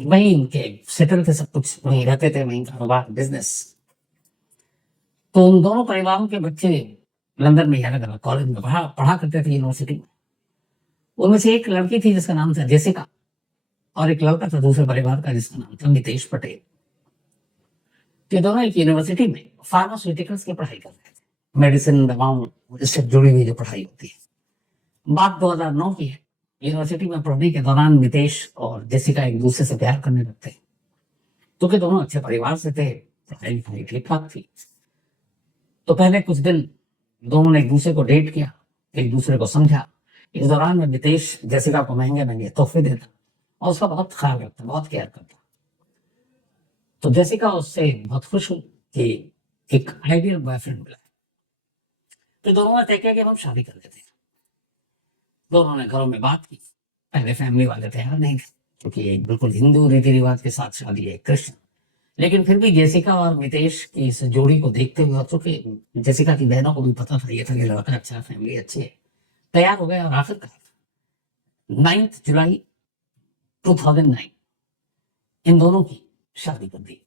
वहीं उनके सेटल थे, सब कुछ वहीं रहते थे, वहीं कारोबार बिजनेस। तो उन दोनों परिवारों के बच्चे लंदन में अलग अलग कॉलेज में पढ़ा पढ़ा करते थे, यूनिवर्सिटी में। उनमें से एक लड़की थी जिसका नाम था जेसिका, और एक लड़का था दूसरे परिवार का जिसका नाम था मितेश पटेल। ये दोनों एक यूनिवर्सिटी में फार्मास्यूटिकल्स की पढ़ाई कर रहे थे, मेडिसिन, दवाओं इससे जुड़ी हुई जो पढ़ाई होती है। बात 2009 की है। यूनिवर्सिटी में पढ़ने के दौरान मितेश और जेसिका एक दूसरे से प्यार करने लगते हैं, क्योंकि दोनों अच्छे परिवार से थे, पढ़ाई लिखाई ठीक ठाक थी। तो पहले कुछ दिन दोनों ने एक दूसरे को डेट किया, एक दूसरे को समझा। इस दौरान में मितेश जेसिका को महंगे महंगे तोहफे देता और उसका बहुत ख्याल रखता, बहुत केयर करता। तो जेसिका उससे बहुत खुश हुई कि एक आइडियल बॉयफ्रेंड मिला। तो दोनों ने तय किया कि हम शादी कर लेते हैं। दोनों ने घरों में बात की। पहले फैमिली वाले तैयार नहीं थे, क्योंकि एक बिल्कुल हिंदू रीति रिवाज के साथ शादी है, क्रिश्चियन। लेकिन फिर भी जेसिका और मितेश की इस जोड़ी को देखते हुए, और चूंकि जेसिका की बहनों को भी पता था ये था कि लड़का अच्छा, फैमिली अच्छी है, तैयार हो गए। और आखिरकार 9 जुलाई 2009 इन दोनों की शादी कर दी।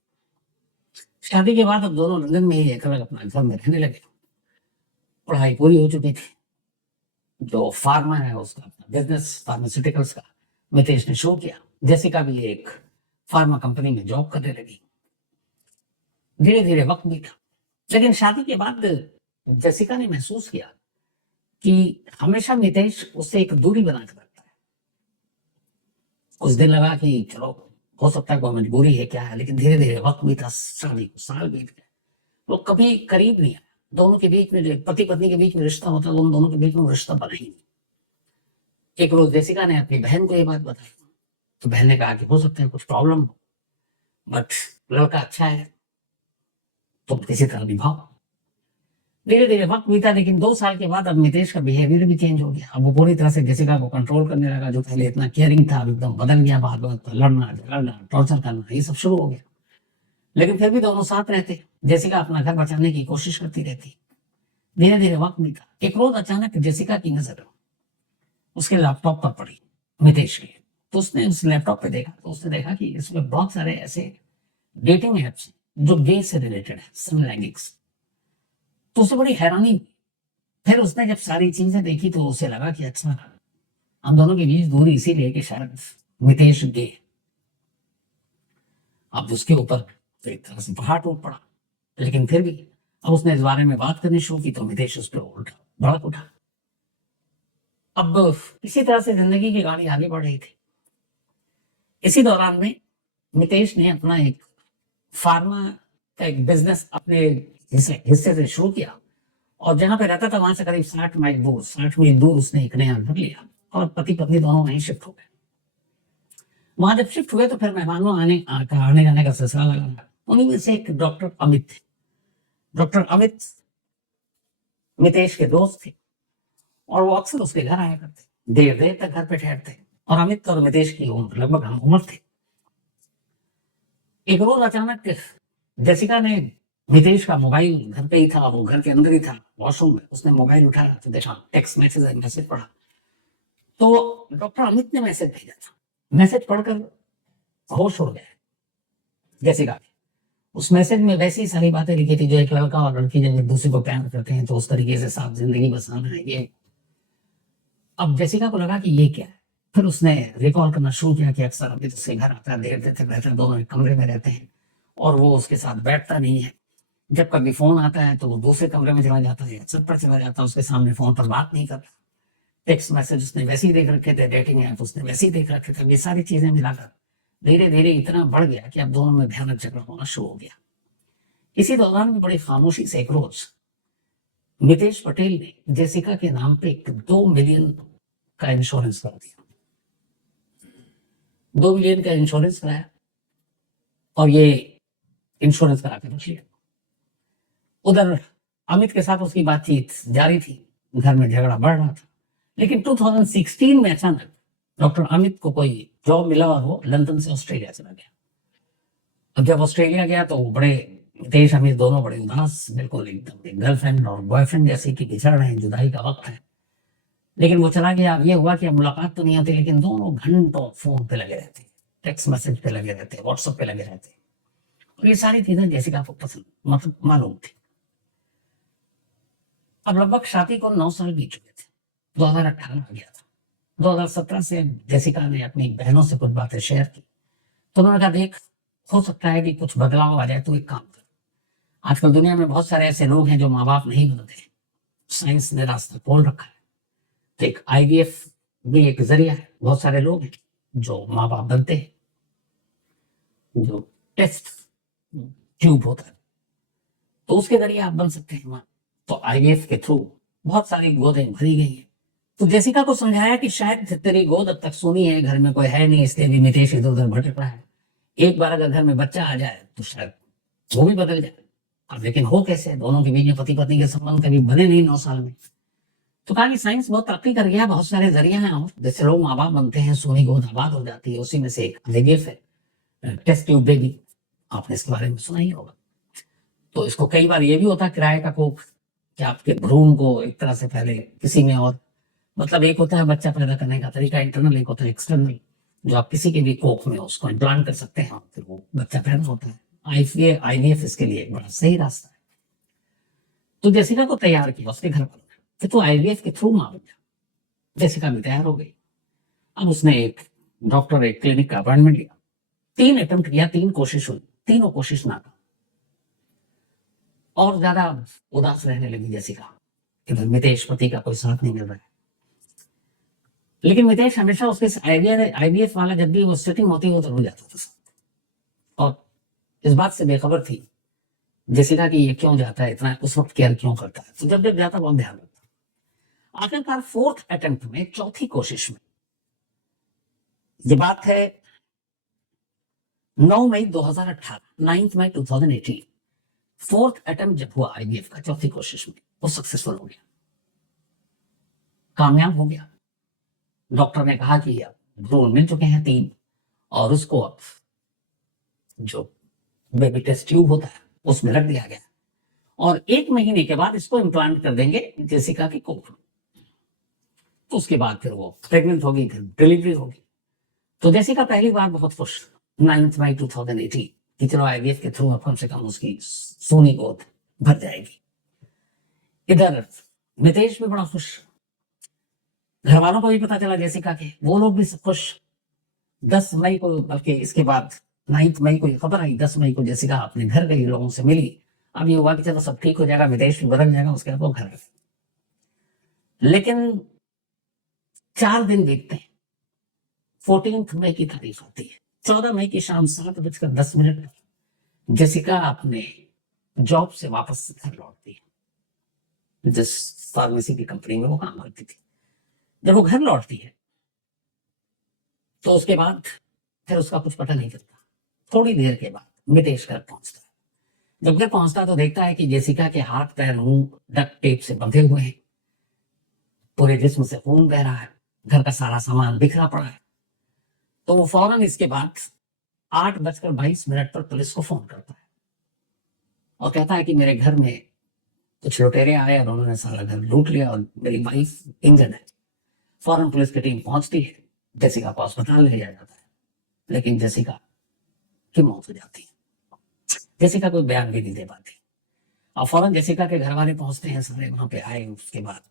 शादी के बाद अब दोनों लंदन में ही एक अलग अपना घर में रहने लगे। पढ़ाई पूरी हो चुकी थी। जो फार्मा है उसका अपना बिजनेस, फार्मास्यूटिकल्स का, मितेश ने शुरू किया। जेसिका भी एक फार्मा कंपनी में जॉब करने लगी। धीरे धीरे वक्त बीता, लेकिन शादी के बाद जेसिका ने महसूस किया कि हमेशा मितेश उससे एक दूरी बना के रखता है। कुछ दिन लगा कि चलो हो सकता है कोई मजबूरी है, क्या है, लेकिन धीरे धीरे वक्त बीता, शादी को साल बीत गए, वो कभी करीब नहीं आया। दोनों के बीच में, जो पति पत्नी के बीच में रिश्ता होता है, उन दोनों के बीच में रिश्ता बना ही नहीं। एक रोज जेसिका ने अपनी बहन को ये बात बताई, तो बहन ने कहा कि हो सकता है कुछ प्रॉब्लम हो, बट लड़का अच्छा है, तुम किसी तरह निभाओ। धीरे धीरे वक्त बीता, लेकिन 2 साल के बाद अब मितेश का बिहेवियर भी चेंज हो गया। अब वो पूरी तरह से जेसिका को कंट्रोल करने लगा। जो पहले इतना केयरिंग था, अब एकदम बदल गया। बार बार लड़ना झगड़ना, टॉर्चर करना, ये सब शुरू हो गया। लेकिन फिर भी दोनों साथ रहते। जेसिका अपना घर बचाने की कोशिश करती रहती। धीरे धीरे वक्त बीता। एक रोज अचानक जेसिका की नजर उसके लैपटॉप पर पड़ी, मितेश के। तो उसने उस लैपटॉप पे देखा, तो उसने देखा कि इसमें बहुत सारे ऐसे डेटिंग एप्स जो गे से रिलेटेड है, समलैंगिक्स। तो उसे बड़ी हैरानी हुई। फिर उसने जब सारी चीजें देखी तो उसे लगा कि अच्छा, हम दोनों के बीच दूरी इसीलिए कि शायद मितेश गे। अब उसके ऊपर तो एक तरह से पहाड़ टूट पड़ा। लेकिन फिर भी अब उसने इस बारे में बात करनी शुरू की, तो मितेश उस पर उल्टा भड़क उठा। अब इसी तरह से जिंदगी की गाड़ी आगे बढ़ रही थी। इसी दौरान में मितेश ने अपना एक फार्मा का एक बिजनेस अपने हिस्से से शुरू किया, और जहां पे रहता था वहां से करीब 60 मील दूर उसने एक नया घर लिया, और पति पत्नी दोनों वहीं शिफ्ट हो गए। वहां जब शिफ्ट हुए तो फिर मेहमानों आने जाने का सिलसिला लगा। उन्हीं में से एक डॉक्टर अमित थे। डॉक्टर अमित मितेश के दोस्त थे, और वो अक्सर उसके घर आया करते, देर देर तक घर पे ठहरते। और अमित और मितेश की उम्र लगभग हम उम्र थे। एक रोज अचानक जेसिका ने मितेश का मोबाइल घर पे ही था, वो घर के अंदर ही था, वॉशरूम में। उसने मोबाइल उठाया तो देखा टेक्स्ट मैसेज पढ़ा। तो डॉक्टर अमित ने मैसेज भेजा था। मैसेज पढ़कर होश उड़ गया जेसिका के। उस मैसेज में वैसी सारी बातें लिखी थी जो एक लड़का और लड़की जब एक दूसरे को प्यार करते हैं तो उस तरीके से साथ जिंदगी बसाना है, ये। अब जेसिका को लगा कि ये क्या है। फिर उसने रिकॉल करना शुरू किया कि अक्सर अमित उसके घर आता है, देर देर तक रहता है, दोनों एक कमरे में रहते हैं, और वो उसके साथ बैठता नहीं है। जब कभी फोन आता है तो वो दूसरे कमरे में चला जाता है, छत पर चला जाता है, उसके सामने फोन पर बात नहीं करता। टेक्स्ट मैसेज उसने वैसे ही देख रखे थे, डेटिंग ऐप उसने वैसे ही देख रखे थे। ये सारी चीजें मिलाकर धीरे धीरे इतना बढ़ गया कि अब दोनों में भयानक झगड़ा होना शुरू हो गया। इसी दौरान में बड़ी खामोशी से एक रोज मितेश पटेल ने जेसिका के नाम पे 2 मिलियन का इंश्योरेंस कर दिया। 2 मिलियन का इंश्योरेंस कराया, और ये इंश्योरेंस करा के रख लिया। उधर अमित के साथ उसकी बातचीत जारी थी, घर में झगड़ा बढ़ रहा था। लेकिन 2016 में अचानक डॉक्टर अमित को कोई जॉब मिला, और वो लंदन से ऑस्ट्रेलिया चला गया। अब जब ऑस्ट्रेलिया गया तो बड़े मितेश अमित दोनों बड़े उदास, बिल्कुल एकदम गर्लफ्रेंड और बॉयफ्रेंड जैसे कि बिछड़ रहे हैं, जुदाई का वक्त है। लेकिन वो चला गया। अब ये हुआ कि अब मुलाकात तो नहीं होती, लेकिन दोनों घंटों फोन पे लगे रहते, टेक्स्ट मैसेज पे लगे रहते, व्हाट्सएप पे लगे रहते। और ये सारी चीजें जेसिका को पसंद मतलब मालूम थी। अब लगभग शादी को 9 साल बीत चुके थे, 2018 आ गया था। 2017 से जेसिका ने अपनी बहनों से कुछ बातें शेयर की, तो उन्होंने कहा देख, हो सकता है कि कुछ बदलाव आ जाए, तो एक काम कर, आजकल दुनिया में बहुत सारे ऐसे लोग हैं जो माँ बाप नहीं बनते, साइंस ने रास्ता खोल रखा है। तो एक IVF भी एक जरिया है, बहुत सारे लोग हैं जो माँ बाप बनते हैं, जो टेस्ट ट्यूब होता है, तो उसके जरिए आप बन सकते हैं माँ। तो IVF के थ्रू बहुत सारी गोदें भरी गई हैं। तो जेसिका को समझाया कि शायद तेरी गोद अब तक सोनी है, घर में कोई है नहीं, इसलिए भी मितेश इधर उधर भटक रहा है। एक बार अगर घर में बच्चा आ जाए तो शायद वो भी बदल जाए। अब लेकिन हो कैसे, दोनों के बीच में पति पत्नी के संबंध कभी बने नहीं 9 साल में। तो कहा कि साइंस बहुत तरक्की कर गया, बहुत सारे जरिए हैं, और जैसे लोग माँ बाप बनते हैं, सोनी गोद आबाद हो जाती है, उसी में से एक IVF है, टेस्ट ट्यूब बेबी। आपने इसके बारे में सुना ही होगा। तो इसको कई बार ये भी होता है किराए का कोख, कि आपके भ्रूण को एक तरह से पहले किसी में, और मतलब एक होता है बच्चा पैदा करने का तरीका इंटरनल, एक होता है एक्सटर्नल, जो आप किसी के भी कोख में उसको इम्प्लांट कर सकते हैं, फिर वो बच्चा पैदा होता है। IVF इसके लिए एक बड़ा सही रास्ता है। तो जेसिका को तैयार किया उसके घर वालों ने, फिर तो IVF के थ्रू मां बन गया। जेसिका भी तैयार हो गई। अब उसने एक डॉक्टर, एक क्लिनिक का अपॉइंटमेंट लिया, 3 अटेम्प्ट किया, 3 कोशिश हुई, तीनों कोशिश नाकाम। और ज्यादा उदास रहने लगी जेसिका, इधर मितेश पति का कोई साथ नहीं मिल रहा है। लेकिन मितेश हमेशा उसके IVF वाला जब भी वो सेटिंग होती वो जरूर जाता था, और इस बात से बेखबर थी जेसिका कि ये क्यों जाता है, इतना उस वक्त केयर क्यों करता है। तो जब जब जाता बहुत ध्यान रखता। आखिरकार 4th अटेम्प्ट में, चौथी कोशिश में, ये बात है 9 मई 2018, 9 मई 2018, 4th अटेम्प्ट जब हुआ IVF का, चौथी कोशिश में, वो सक्सेसफुल हो गया, कामयाब हो गया। डॉक्टर ने कहा कि अब भ्रूण मिल चुके हैं 3, और उसको अब जो बेबी टेस्ट ट्यूब होता है उसमें रख दिया गया, और 1 महीने के बाद इसको इम्प्लांट कर देंगे जेसिका की कोख। तो उसके बाद फिर वो प्रेग्नेंट होगी, फिर डिलीवरी होगी। तो जेसिका पहली बार बहुत खुश, 9 मई 2018, कि चलो IVF के थ्रू अब कम से कम उसकी सोनी गोद भर जाएगी। इधर मितेश भी बड़ा खुश, घर वालों को भी पता चला जेसिका के, वो लोग भी सब खुश। 10 मई को, बल्कि इसके बाद 9 मई को ये खबर आई, 10 मई को जेसिका अपने घर गई, लोगों से मिली। अब ये हुआ कि चलो सब ठीक हो जाएगा, मितेश भी बदल जाएगा, उसके बाद वो घर गए। लेकिन 4 दिन बीतते हैं, 14 मई की तारीख आती है। 14 मई की शाम 7:10 जेसिका अपने जॉब से वापस घर लौटती है, जिस फार्मेसी की कंपनी में वो काम करती थी। जब वो घर लौटती है तो उसके बाद फिर उसका कुछ पता नहीं चलता। थोड़ी देर के बाद मितेश घर पहुंचता है। जब घर पहुंचता तो देखता है कि जेसिका के हाथ पैर मुंह डक्ट टेप से बंधे हुए हैं, पूरे जिस्म से खून बह रहा है, घर का सारा सामान बिखरा पड़ा है। तो वो फौरन इसके बाद 8:22 पर पुलिस को फोन करता है, और कहता है कि मेरे घर में कुछ लुटेरे आए और उन्होंने सारा घर लूट लिया, और मेरी वाइफ इंजर्ड है। फौरन पुलिस की टीम पहुंचती है, जेसिका को अस्पताल ले जाया जाता है, लेकिन जेसिका की मौत हो जाती है। जेसिका कोई बयान भी नहीं दे पाती, और फौरन जेसिका के घर वाले पहुंचते हैं, सारे वहां पे आए। उसके बाद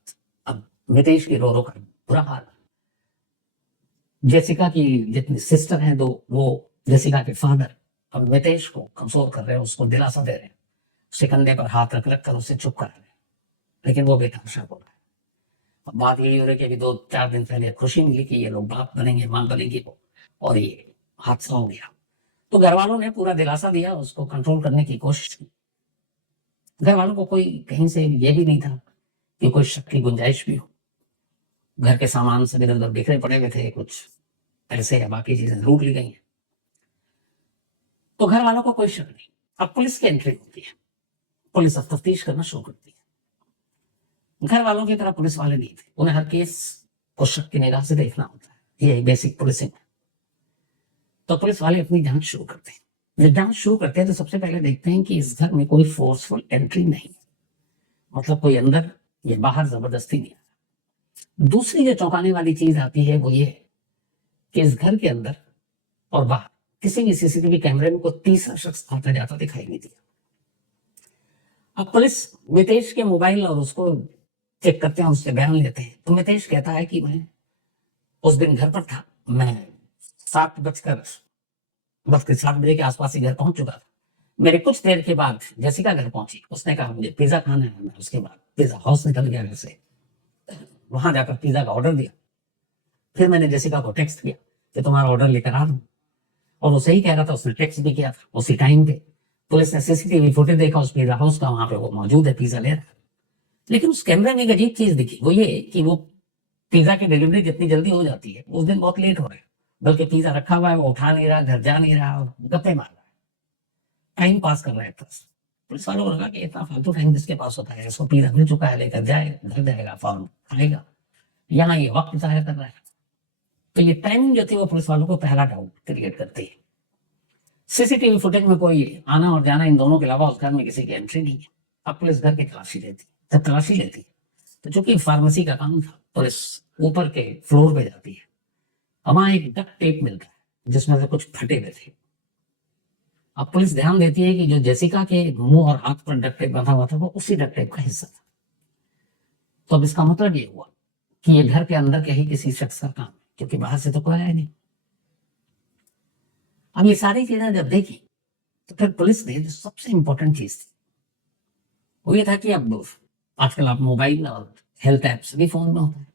अब मितेश की रो रो कर बुरा हाल। जेसिका की जितनी सिस्टर हैं, दो, वो जेसिका के फादर अब मितेश को कंसोल कर रहे हैं, उसको दिलासा दे रहे हैं, उसके कंधे पर हाथ रख रख कर उसे चुप करा रहे हैं, लेकिन वो बेतहाशा बोल रहा है। अब बात यही हो रही है कि अभी 2-4 दिन पहले खुशी मिली कि ये लोग बाप बनेंगे, मां बनेंगी, और ये हादसा हो गया। तो घर वालों ने पूरा दिलासा दिया, उसको कंट्रोल करने की कोशिश की। घर वालों को कोई कहीं से ये भी नहीं था कि कोई शक की गुंजाइश भी हो। घर के सामान सब इधर उधर बिखरे पड़े हुए थे, कुछ पैसे या बाकी चीजें लूट ली गई हैं। तो घर वालों को कोई शक नहीं। अब पुलिस की एंट्री होती है, पुलिस अब तफ्तीश करना शुरू करती है। घर वालों की तरह पुलिस वाले नहीं थे, उन्हें हर केस को शक की निगाह से देखना होता है, ये बेसिक पुलिसिंग है। तो पुलिस वाले अपनी जांच शुरू करते हैं। जब जांच शुरू करते हैं तो सबसे पहले देखते हैं कि इस घर में कोई फोर्सफुल एंट्री नहीं, मतलब कोई अंदर या बाहर जबरदस्ती नहीं आया। दूसरी जो चौंकाने वाली चीज आती है वो ये कि इस घर के अंदर और बाहर किसी भी सीसीटीवी कैमरे में कोई तीसरा शख्स आता जाता दिखाई नहीं दिया। अब पुलिस मितेश के मोबाइल और उसको चेक करते हैं, उससे बयान लेते हैं। तो मितेश कहता है कि मैं उस दिन घर पर था, मैं 7:07 बजे के आसपास ही घर पहुंच चुका था। मेरे कुछ देर के बाद जेसिका घर पहुंची, उसने कहा मुझे पिज्जा खाना है। मैं उसके बाद पिज्जा हाउस निकल गया घर से, वहां जाकर पिज्जा का ऑर्डर दिया। फिर मैंने जेसिका को टेक्स्ट किया कि तुम्हारा ऑर्डर लेकर आ दूं, और वो सही कह रहा था, उसने टेक्स्ट भी किया था उसी टाइम पे। पुलिस ने सीसीटीवी फुटेज देखा उस पिज्जा हाउस का, वहां पे वो मौजूद है, पिज्जा ले रहा है। लेकिन उस कैमरे में एक अजीब चीज दिखी, वो ये कि वो पिज्जा की डिलीवरी जितनी जल्दी हो जाती है, उस दिन बहुत लेट हो रहा है। बल्कि पिज्जा रखा हुआ है, वो उठा नहीं रहा, घर जा नहीं रहा, गप्पे मार रहा है, टाइम पास कर रहा है। प्लस पुलिस वालों को लगा कि इतना फालतू टाइम जिसके पास होता है, इसको पिज्जा मिल चुका है, लेकर जाए, घर जाएगा, फौरन खाएगा, यहाँ ये वक्त जाया कर रहा है। तो ये टाइमिंग जो थी वो पुलिस वालों को पहला डाउट क्रिएट करती है। सीसीटीवी फुटेज में कोई आना और जाना इन दोनों के अलावा उस घर में किसी की एंट्री नहीं है। अब पुलिस घर की तलाशी लेती, जब तलाशी लेती तो चूंकि फार्मेसी का काम था, पुलिस ऊपर के फ्लोर पे जाती है। वहां एक डक्ट टेप मिलता है जिसमें से कुछ फटे हुए थे। अब पुलिस ध्यान देती है कि जो जेसिका के मुंह और हाथ पर डक्ट टेप बंधा हुआ था वो उसी डक्ट टेप का हिस्सा था। तो अब इसका मतलब ये हुआ कि ये घर के अंदर के ही किसी शख्स का काम है, क्योंकि बाहर से तो कोई आया नहीं। अब ये सारी चीजें जब देखी तो फिर पुलिस ने जो सबसे इंपॉर्टेंट चीज थी वो ये था कि अब आजकल आप मोबाइल और हेल्थ ऐप्स भी फोन में होता है।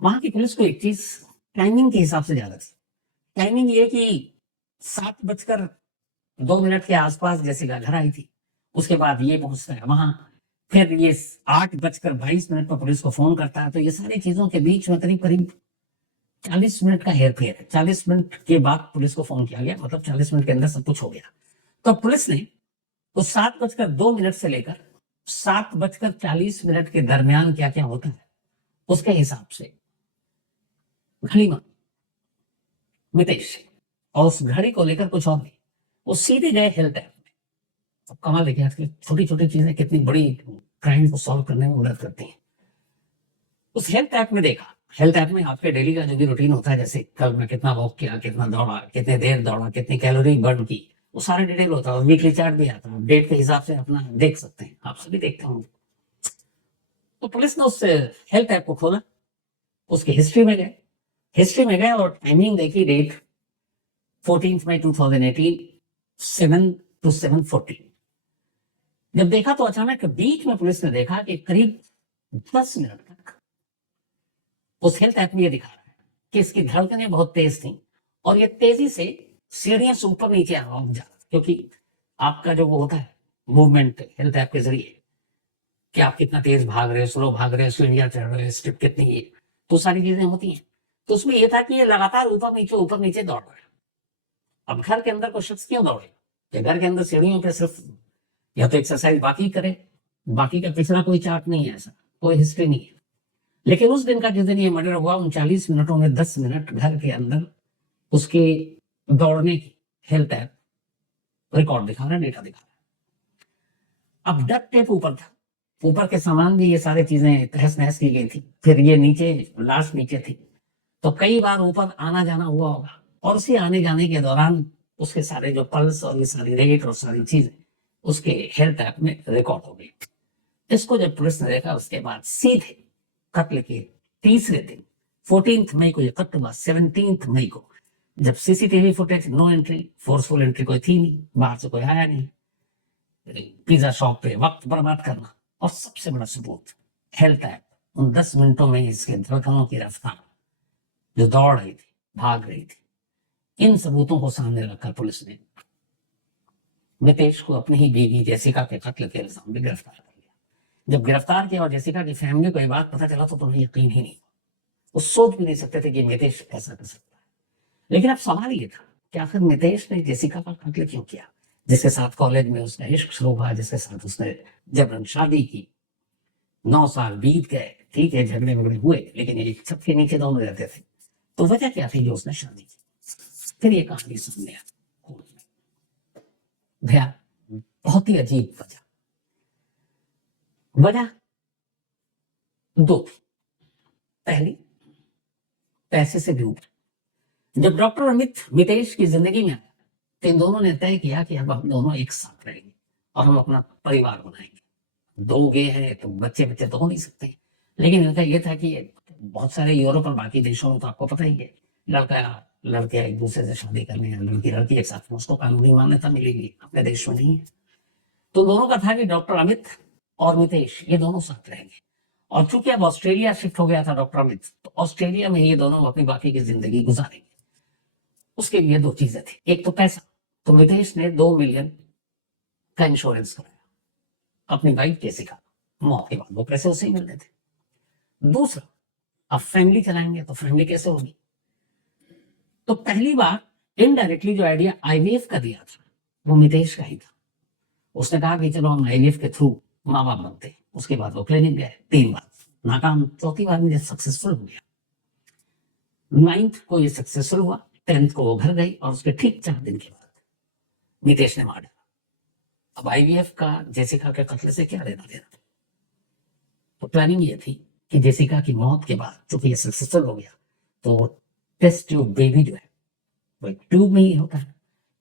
वहां की पुलिस को एक चीज टाइमिंग के हिसाब से ज्यादा थी। टाइमिंग ये कि 7:02 के आसपास जेसिका घर आई थी, उसके बाद ये पहुंचता है वहां, फिर ये 8:22 पर पुलिस को फोन करता है। तो ये सारी चीजों के बीच में करीब करीब 40 मिनट का हेर फेर है। 40 मिनट के बाद पुलिस को फोन किया गया, मतलब 40 मिनट के अंदर सब कुछ हो गया। तो पुलिस ने उस 7:02 से लेकर 7:40 के दरमियान क्या क्या होता है उसके हिसाब से घड़ी में मितेश से, और उस घड़ी को लेकर कुछ और नहीं, वो सीधे गए हेल्थ ऐप में। अब कमाल देखिए आजकल छोटी छोटी चीजें कितनी बड़ी क्राइम को सॉल्व करने में मदद करती हैं। उस हेल्थ ऐप में देखा, हेल्थ ऐप में आपके डेली का जो भी रूटीन होता है, जैसे कल मैं कितना वॉक किया, कितना दौड़ा, कितने देर दौड़ा, कितनी कैलोरी बर्न की, वो सारा डिटेल होता है। वीकली चार्ट भी आता है, डेट के हिसाब से अपना देख सकते हैं, आप सभी देखते होंगे। तो पुलिस ने उस हेल्थ ऐप को खोला, उसकी हिस्ट्री में गए और टाइमिंग देखी, डेट 14 मई 2018, 7 to 7:14। जब देखा तो अचानक बीच में पुलिस ने देखा कि करीब 10 मिनट तक उस हेल्थ ऐप में ये दिखा रहा है कि इसकी धड़कनें बहुत तेज थी, और ये तेजी से सीढ़ियां से ऊपर नीचे जा रहा, क्योंकि आपका जो वो होता है मूवमेंट हेल्थ ऐप के जरिए कि आप कितना तेज भाग रहे हो, स्लो भाग रहे हो, सीढ़ियां चढ़ रहे हो, स्टेप कितनी है, तो सारी चीजें होती हैं। तो उसमें यह था कि ये लगातार ऊपर नीचे दौड़ रहा है। अब घर के अंदर कोई शख्स क्यों दौड़े, कि घर के अंदर सीढ़ियों पे सिर्फ या तो एक्सरसाइज बाकी करे, बाकी का पिछड़ा कोई चार्ट नहीं है, ऐसा कोई हिस्ट्री नहीं है। लेकिन उस दिन का जिस दिन ये मर्डर हुआ, 39 मिनटों में 10 मिनट घर के अंदर उसके दौड़ने की हेल्थ ऐप रिकॉर्ड दिखा रहा है, डेटा दिखा रहा है। अब डक्ट टेप ऊपर था, ऊपर के सामान भी ये सारी चीजें तहस नहस की गई थी, फिर ये नीचे लाश नीचे थी, तो कई बार ऊपर आना जाना हुआ होगा, और उसी आने जाने के दौरान उसके सारे जो पल्स और ये सारी रेट और सारी चीजें उसके हेल्थ ऐप में रिकॉर्ड हो गई। इसको जब पुलिस ने देखा, उसके बाद सीधे कत्ल के तीसरे दिन 14 मई को ये कत्ल हुआ, 17 मई को, जब CCTV footage, no entry, forceful entry कोई थी नहीं, बाहर से कोई आया नहीं, पिज्जा शॉप पे वक्त बर्बाद करना, और सबसे बड़ा सबूत हेल्थ ऐप, उन 10 मिनटों में इसके धड़कनों की रफ्तार, जो दौड़ रही थी, भाग रही थी, इन सबूतों को सामने रखकर पुलिस ने मितेश को अपनी ही बीवी जेसिका के कत्ल के इल्जाम में गिरफ्तार कर लिया। जब गिरफ्तार किया और जेसिका की फैमिली को यह बात पता चला तो उन्हें यकीन ही नहीं, वो सोच भी नहीं सकते थे कि मितेश ऐसा कर सकता है। लेकिन अब सवाल ये था कि आखिर मितेश ने जेसिका का कत्ल क्यों किया, जिसके साथ कॉलेज में उसका इश्क शुरू हुआ, जिसके साथ उसने जबरन शादी की, 9 साल बीत गए, ठीक है झगड़े वगड़े हुए, लेकिन एक छत के नीचे दोनों रहते थे। तो वजह क्या थी जो उसने शादी की? फिर ये कहानी सामने आई भैया, बहुत ही अजीब वजह दो थी। पहली, पैसे से भी ऊपर, जब डॉक्टर अमित मितेश की जिंदगी में आए तो इन दोनों ने तय किया कि अब हम दोनों एक साथ रहेंगे और हम अपना परिवार बनाएंगे। दो गे हैं तो बच्चे बच्चे तो हो नहीं सकते, लेकिन इनका ये था कि बहुत सारे यूरोप और बाकी देशों में तो आपको पता ही है, लड़का लड़के एक दूसरे से शादी करने हैं, लड़की लड़की एक साथ में, उसको कानूनी मान्यता मिलेगी, अपने देश में नहीं है। तो दोनों का था कि डॉक्टर अमित और मितेश ये दोनों साथ रहेंगे। और चूंकि अब ऑस्ट्रेलिया शिफ्ट हो गया था डॉक्टर अमित, तो ऑस्ट्रेलिया में ये दोनों अपनी बाकी की जिंदगी गुजारेंगे। उसके लिए दो चीजें थी, एक तो पैसा, तो मितेश ने 2 मिलियन का इंश्योरेंस कराया अपनी वाइफ जेसिका, मौत के बाद वो पैसे उसे ही मिलने थे। दूसरा, अब फैमिली चलाएंगे तो फैमिली कैसे होगी, तो पहली बार इनडायरेक्टली जो आइडिया आईवीएफ का दिया था वो मितेश का ही था। उसने कहा कि चलो हम आईवीएफ के थ्रू माँ बाप बनते हैं। उसके बाद वो क्लिनिक गए, 3 बार नाकाम, चौथी बार मुझे सक्सेसफुल हो गया। 9th को ये सक्सेसफुल हुआ, 10th को वो घर गई और उसके ठीक 4 दिन के बाद मितेश ने मार डाला। अब आईवीएफ का जेसिका के कत्ल से क्या लेना देना, तो प्लानिंग ये थी कि जेसिका की मौत के बाद चूंकि ये सक्सेसफुल हो गया तो टेस्ट ट्यूब बेबी जो है वो ट्यूब में ही होता है,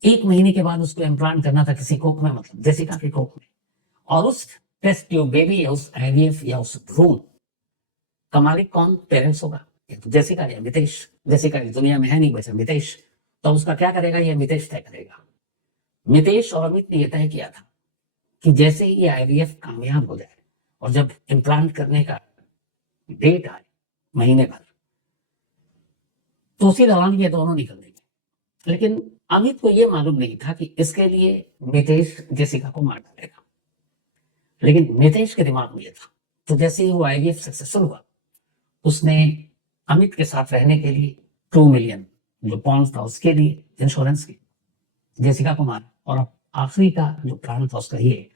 1 महीने के बाद उसको इम्प्लांट करना था किसी कोख में, मतलब जेसिका के कोख में। और उस टेस्ट ट्यूब बेबी या उस आईवीएफ या उस भ्रूण का मालिक कौन, पेरेंट्स होगा, तो जेसिका या मितेश। जेसिका की दुनिया में है नहीं बचा मितेश, तो उसका क्या करेगा, ये मितेश तय करेगा। मितेश और अमित ने यह तय किया था कि जैसे ही ये आईवीएफ कामयाब हो जाए और जब इम्प्लांट करने का डेट आए महीने भर, तो उसी दौरान ये दोनों निकल देंगे। लेकिन अमित को यह मालूम नहीं था कि इसके लिए मितेश जेसिका को मार डालेगा, लेकिन मितेश के दिमाग में यह था। तो जैसे ही वो आईवीएफ सक्सेसफुल हुआ, उसने अमित के साथ रहने के लिए 2 मिलियन जो पॉन्ड था उसके लिए इंश्योरेंस की जेसिका को मारा। और आखिरी का जो प्लान था उसका ये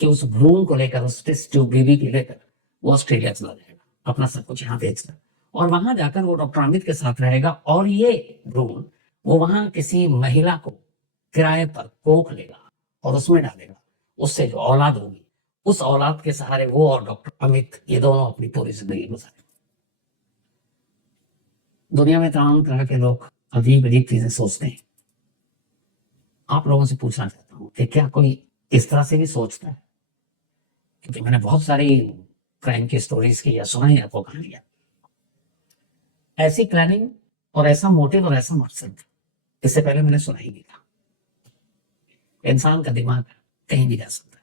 कि उस भ्रूण को लेकर, उस टेस्ट ट्यूब बेबी को लेकर वो ऑस्ट्रेलिया चला जाएगा, अपना सब कुछ यहाँ बेचकर, और वहां जाकर वो डॉक्टर अमित के साथ रहेगा। और ये भ्रूण वो वहां किसी महिला को किराए पर कोख लेगा और उसमें डालेगा, उससे जो औलाद होगी उस औलाद के सहारे वो और डॉक्टर अमित ये दोनों अपनी पूरी जिंदगी गुजारेंगे। दुनिया में तमाम तरह के लोग अजीब अजीब चीजें सोचते हैं। आप लोगों से पूछना चाहता हूँ कि क्या कोई इस तरह से भी सोचता है, क्योंकि मैंने बहुत सारी क्राइम की स्टोरीज की या सुनाई आपको कहानियां, ऐसी प्लानिंग और ऐसा मोटिव और ऐसा मकसद इससे पहले मैंने सुना ही नहीं था। इंसान का दिमाग कहीं भी जा सकता है।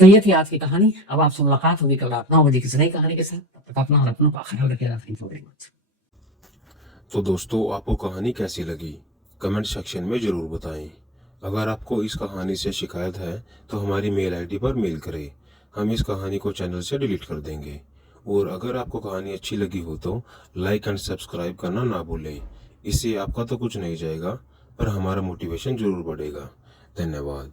तो ये थी आज की कहानी। अब आपसे मुलाकात होगी कल रात 9 बजे किसी नई कहानी के साथ। तब तक अपना और अपनों का ख्याल रखिएगा। Thank you very much. तो दोस्तों, आपको कहानी कैसी लगी कमेंट सेक्शन में ज़रूर बताएं। अगर आपको इस कहानी से शिकायत है तो हमारी मेल आईडी पर मेल करें, हम इस कहानी को चैनल से डिलीट कर देंगे। और अगर आपको कहानी अच्छी लगी हो तो लाइक एंड सब्सक्राइब करना ना भूलें। इससे आपका तो कुछ नहीं जाएगा पर हमारा मोटिवेशन ज़रूर बढ़ेगा। धन्यवाद।